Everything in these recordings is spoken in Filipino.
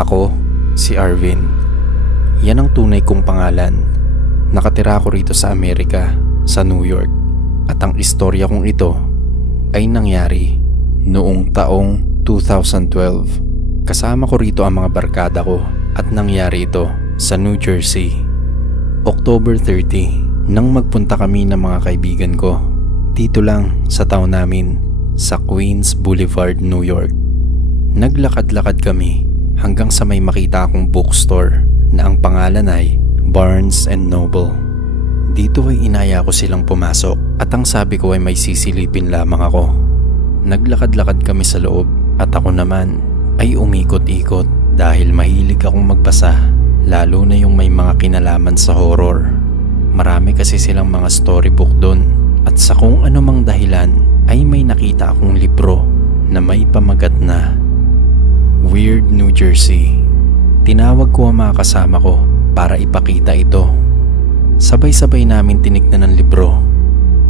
Ako, si Arvin. Yan ang tunay kong pangalan. Nakatira ako rito sa Amerika, sa New York. At ang istorya kong ito ay nangyari noong taong 2012. Kasama ko rito ang mga barkada ko at nangyari ito sa New Jersey. October 30, nang magpunta kami ng mga kaibigan ko dito lang sa town namin sa Queens Boulevard, New York. Naglakad-lakad kami hanggang sa may makita akong bookstore na ang pangalan ay Barnes and Noble. Dito ay inaya ko silang pumasok at ang sabi ko ay may sisilipin lamang ako. Naglakad-lakad kami sa loob at ako naman ay umikot-ikot dahil mahilig akong magbasa, lalo na yung may mga kinalaman sa horror. Marami kasi silang mga storybook doon at sa kung anumang dahilan ay may nakita akong libro na may pamagat na Weird New Jersey. Tinawag ko ang mga kasama ko para ipakita ito. Sabay-sabay namin tinignan ang libro.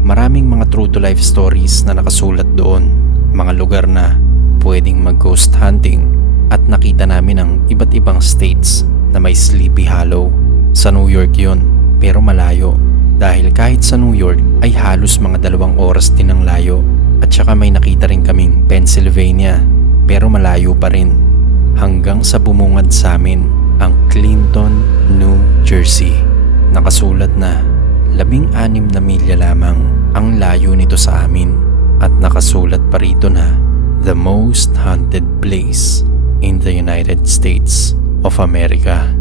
Maraming mga true to life stories na nakasulat doon. Mga lugar na pwedeng mag-ghost hunting at nakita namin ang iba't ibang states na may Sleepy Hollow. Sa New York yun, pero malayo. Dahil kahit sa New York ay halos mga 2 oras din ang layo. At saka may nakita rin kaming Pennsylvania, pero malayo pa rin. Hanggang sa bumungad sa amin ang Clinton, New Jersey. Nakasulat na 16 na milya lamang ang layo nito sa amin. At nakasulat pa rito na the most haunted place in the United States of America.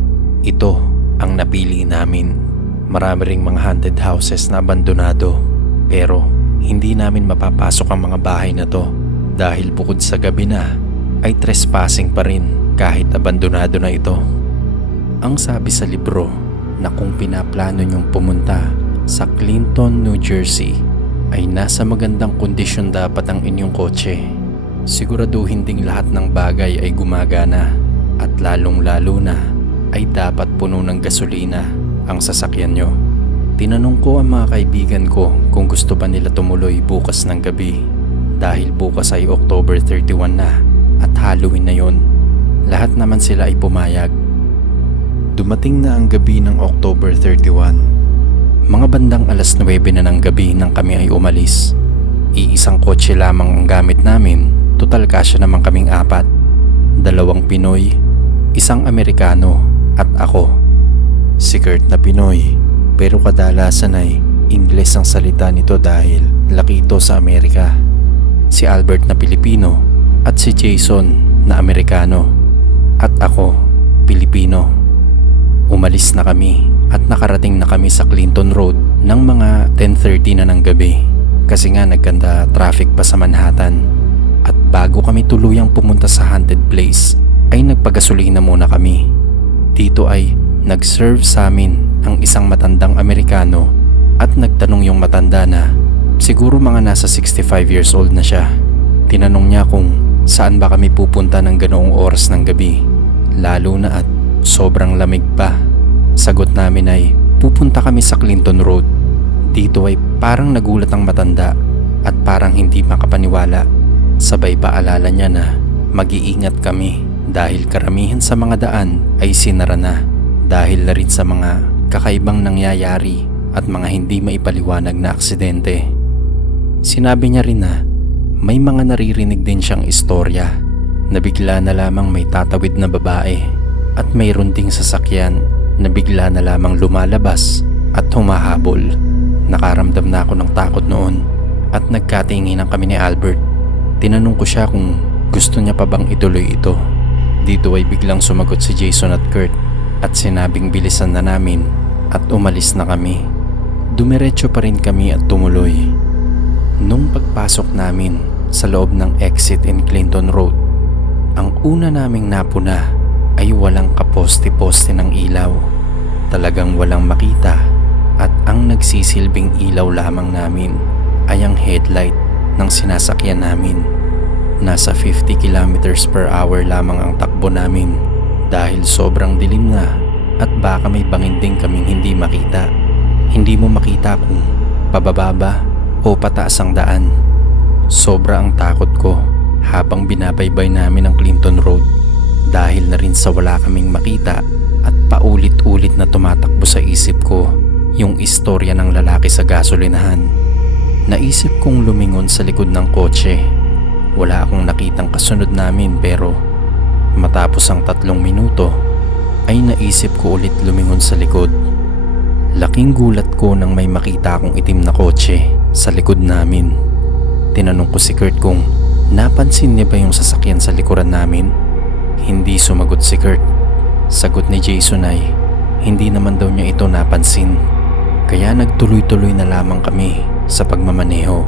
Ito ang napili namin. Marami ring mga haunted houses na abandonado, pero hindi namin mapapasok ang mga bahay na to dahil bukod sa gabi na ay trespassing pa rin kahit abandonado na ito. Ang sabi sa libro na kung pinaplano niyong pumunta sa Clinton, New Jersey ay nasa magandang kondisyon dapat ang inyong kotse. Siguraduhin ding lahat ng bagay ay gumagana at lalong-lalo na ay dapat puno ng gasolina ang sasakyan nyo. Tinanong ko ang mga kaibigan ko kung gusto ba nila tumuloy bukas ng gabi dahil bukas ay October 31 na at Halloween na yon. Lahat naman sila ay pumayag. Dumating na ang gabi ng October 31. Mga bandang alas 9 na ng gabi nang kami ay umalis. Iisang kotse lamang ang gamit namin, total kasya naman kaming 4. 2 Pinoy, 1 Amerikano at ako. Si Kurt na Pinoy, pero kadalasan ay Ingles ang salita nito dahil laki ito sa Amerika. Si Albert na Pilipino at si Jason na Amerikano at ako, Pilipino. Umalis na kami at nakarating na kami sa Clinton Road ng mga 10:30 na ng gabi kasi nga nagkanda traffic pa sa Manhattan. At bago kami tuluyang pumunta sa haunted place ay nagpagasolina muna kami. Dito ay nag-serve sa amin ang isang matandang Amerikano at nagtanong yung matanda na siguro mga nasa 65 years old na siya. Tinanong niya kung saan ba kami pupunta ng ganoong oras ng gabi, lalo na at sobrang lamig pa. Sagot namin ay pupunta kami sa Clinton Road. Dito ay parang nagulat ang matanda at parang hindi makapaniwala. Sabay paalala niya na mag-iingat kami dahil karamihan sa mga daan ay sinara na dahil na rin sa mga kakaibang nangyayari at mga hindi maipaliwanag na aksidente. Sinabi niya rin na may mga naririnig din siyang istorya na bigla na lamang may tatawid na babae at mayroon ding sasakyan na bigla na lamang lumalabas at humahabol. Nakaramdam na ako ng takot noon at nagkatinginan kami ni Albert. Tinanong ko siya kung gusto niya pa bang ituloy ito. Dito ay biglang sumagot si Jason at Kurt at sinabing bilisan na namin at umalis na kami. Dumiretso pa rin kami at tumuloy. Nung pagpasok namin sa loob ng exit in Clinton Road, ang una naming napuna ay walang kaposte-poste ng ilaw. Talagang walang makita at ang nagsisilbing ilaw lamang namin ay ang headlight ng sinasakyan namin. Nasa 50 kilometers per hour lamang ang takbo namin dahil sobrang dilim na at baka may bangin din kaming hindi makita. Hindi mo makita kung pababa ba o pataas ang daan. Sobra ang takot ko habang binabaybay namin ang Clinton Road Dahil na rin sa wala kaming makita at paulit-ulit na tumatakbo sa isip ko yung istorya ng lalaki sa gasolinahan. Naisip kong lumingon sa likod ng kotse. Wala akong nakitang kasunod namin pero matapos ang 3 minuto ay naisip ko ulit lumingon sa likod. Laking gulat ko nang may makita akong itim na kotse sa likod namin. Tinanong ko si Kurt kung napansin niya ba yung sasakyan sa likuran namin. Hindi sumagot si Kurt. Sagot ni Jason ay hindi naman daw niya ito napansin. Kaya nagtuloy-tuloy na lamang kami sa pagmamaneho.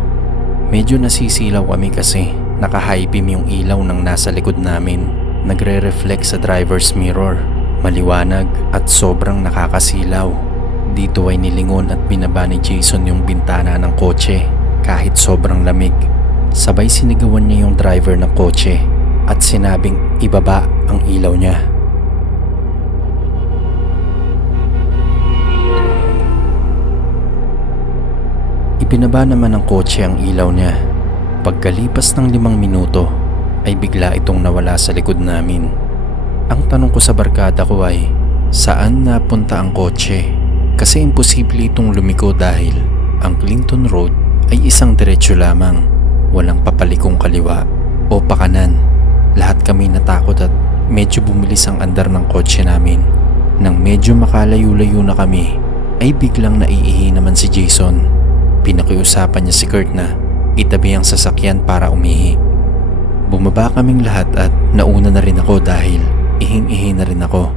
Medyo nasisilaw kami kasi naka-high beam yung ilaw ng nasa likod namin. Nagre-reflect sa driver's mirror. Maliwanag at sobrang nakakasilaw. Dito ay nilingon at binaba ni Jason yung bintana ng kotse kahit sobrang lamig. Sabay sinigawan niya yung driver ng kotse at sinabing ibaba ang ilaw niya. Ibinaba naman ng kotse ang ilaw niya. Pagkalipas ng 5 minuto ay bigla itong nawala sa likod namin. Ang tanong ko sa barkada ko ay saan napunta ang kotse? Kasi imposible itong lumiko dahil ang Clinton Road ay isang diretsyo lamang. Walang papalikong kaliwa o pakanan. Lahat kami natakot at medyo bumilis ang andar ng kotse namin. Nang medyo makalayo-layo na kami ay biglang naiihi naman si Jason. Pinakiusapan niya si Kurt na itabi ang sasakyan para umihi. Bumaba kaming lahat at nauna na rin ako dahil ihing-ihi na rin ako.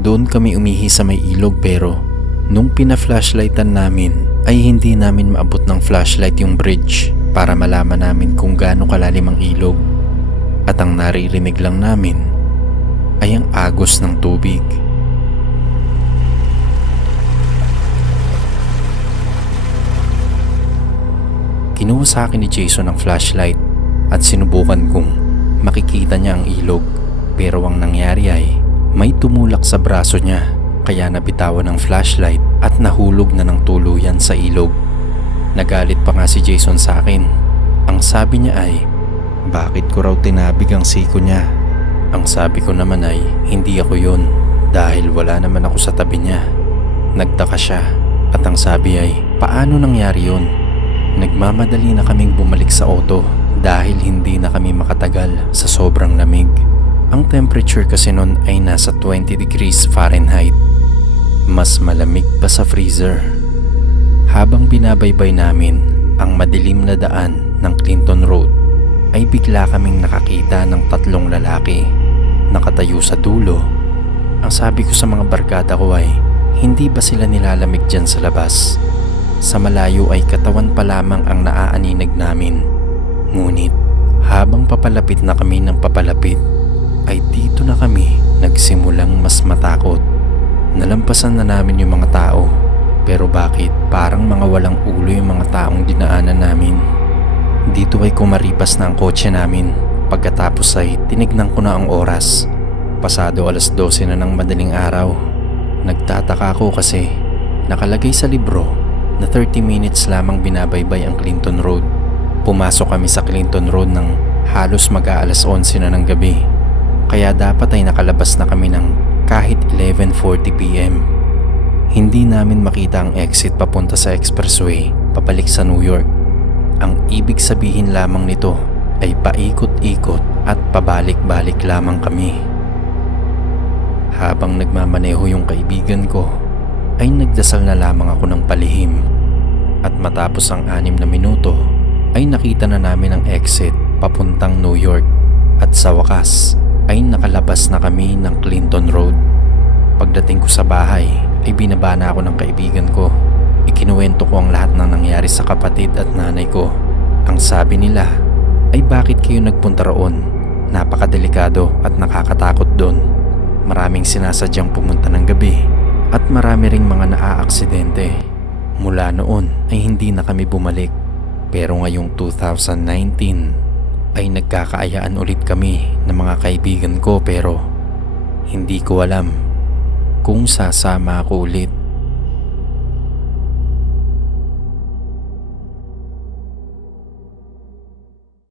Doon kami umihi sa may ilog pero nung pina-flashlightan namin ay hindi namin maabot ng flashlight yung bridge para malaman namin kung gaano kalalim ang ilog. At ang naririnig lang namin ay ang agos ng tubig. Kinuha sa akin ni Jason ang flashlight at sinubukan kong makikita niya ang ilog. Pero ang nangyari ay may tumulak sa braso niya kaya nabitawan ng flashlight at nahulog na ng tuluyan sa ilog. Nagalit pa nga si Jason sa akin. Ang sabi niya ay bakit ko raw tinabig ang siko niya. Ang sabi ko naman ay hindi ako yun dahil wala naman ako sa tabi niya. Nagtaka siya at ang sabi ay paano nangyari yun? Nagmamadali na kaming bumalik sa auto dahil hindi na kami makatagal sa sobrang lamig. Ang temperature kasi nun ay nasa 20 degrees Fahrenheit. Mas malamig pa sa freezer. Habang binabaybay namin ang madilim na daan ng Clinton Road ay bigla kaming nakakita ng 3 lalaki nakatayo sa dulo. Ang sabi ko sa mga barkada ko ay hindi ba sila nilalamig dyan sa labas? Sa malayo ay katawan pa lamang ang naaaninag namin. Ngunit habang papalapit na kami ng papalapit ay dito na kami nagsimulang mas matakot. Nalampasan na namin yung mga tao. Pero bakit parang mga walang ulo yung mga taong dinaanan namin? Dito ay kumaripas na ang kotse namin. Pagkatapos ay tinignan ko na ang oras. Pasado 12:00 na ng madaling araw. Nagtataka ako kasi nakalagay sa libro na 30 minutes lamang binabaybay ang Clinton Road. Pumasok kami sa Clinton Road ng halos mag-aalas 11 na ng gabi. Kaya dapat ay nakalabas na kami ng kahit 11:40 PM. Hindi namin makita ang exit papunta sa expressway papalik sa New York. Ang ibig sabihin lamang nito ay paikot-ikot at pabalik-balik lamang kami. Habang nagmamaneho yung kaibigan ko ay nagdasal na lamang ako ng palihim. At matapos ang 6 na minuto ay nakita na namin ang exit papuntang New York. At sa wakas ay nakalabas na kami ng Clinton Road. Pagdating ko sa bahay ay binaba na ako ng kaibigan ko. Ikinuwento ko ang lahat ng nangyari sa kapatid at nanay ko. Ang sabi nila ay bakit kayo nagpunta roon? Napakadelikado at nakakatakot doon. Maraming sinasadyang pumunta ng gabi at marami ring mga naaaksidente. Mula noon ay hindi na kami bumalik. Pero ngayong 2019 ay nagkakaayaan ulit kami ng mga kaibigan ko pero hindi ko alam kung sasama ako ulit.